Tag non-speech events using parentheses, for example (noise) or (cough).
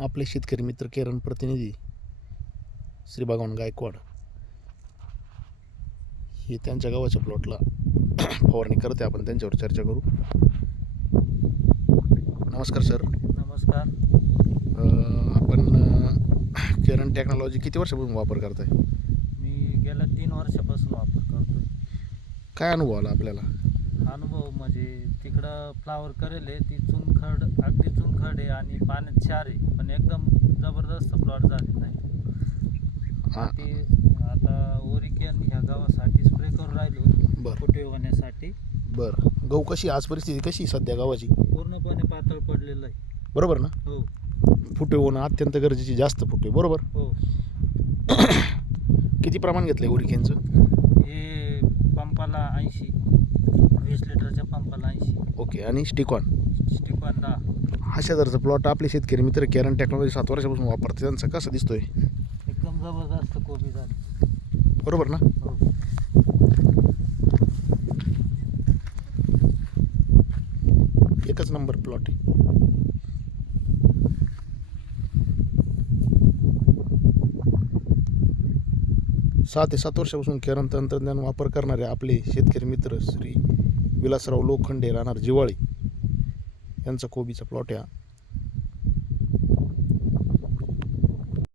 आपले शेतकरी मित्र केरन प्रतिनिधी श्री भगवान गायकवाड. हे त्यांच्या गावाच्या प्लॉटला (coughs) फवारणी करते. आपण त्यांच्यावर चर्चा करू. नमस्कार सर नमस्कार. आपण अं, केरन टेक्नॉलॉजी किती वर्षापासून वापर करताय? मी गेल्या तीन वर्षापासून वापर करतोय. काय अनुभव आला आपल्याला? अनुभव म्हणजे तिकडं फ्लावर करेल आहे ती चुनखड आणि पाण्यात क्षार आहे पण एकदम जबरदस्त प्लॉट झाले नाही हां. ते आता ओरिकेन ह्या गावासाठी स्प्रे करून राहिलो बरं. फुटे होण्यासाठी. बरं. गहू कशी आज परिस्थिती कशी आहे सध्या गावाची? पूर्णपणे पातळ पडलेलं आहे. बरोबर ना? हो. फुटे होणं अत्यंत गरजेची जास्त फुटे बरोबर? हो. (coughs) किती प्रमाण घेतलं आहे उरिकेनचं हे पंपाला ऐंशी वीस लिटरच्या पंपाला ऐंशी. ओके आणि स्टिकॉन स्टिकॉन दहा. हा शेजारचा प्लॉट आपले शेतकरी मित्र केरन टेक्नॉलॉजी सात वर्षापासून वापरते त्यांचा कसा दिसतोय? एकदम जबरदस्त कोबी झाली बरोबर ना? हो. एकच नंबर प्लॉट आहे. सहा ते सात वर्षापासून केरन तंत्रज्ञान वापर करणारे आपले शेतकरी मित्र श्री विलासराव लोखंडे राहणार जिवाळी. यांचा कोबीचा प्लॉट या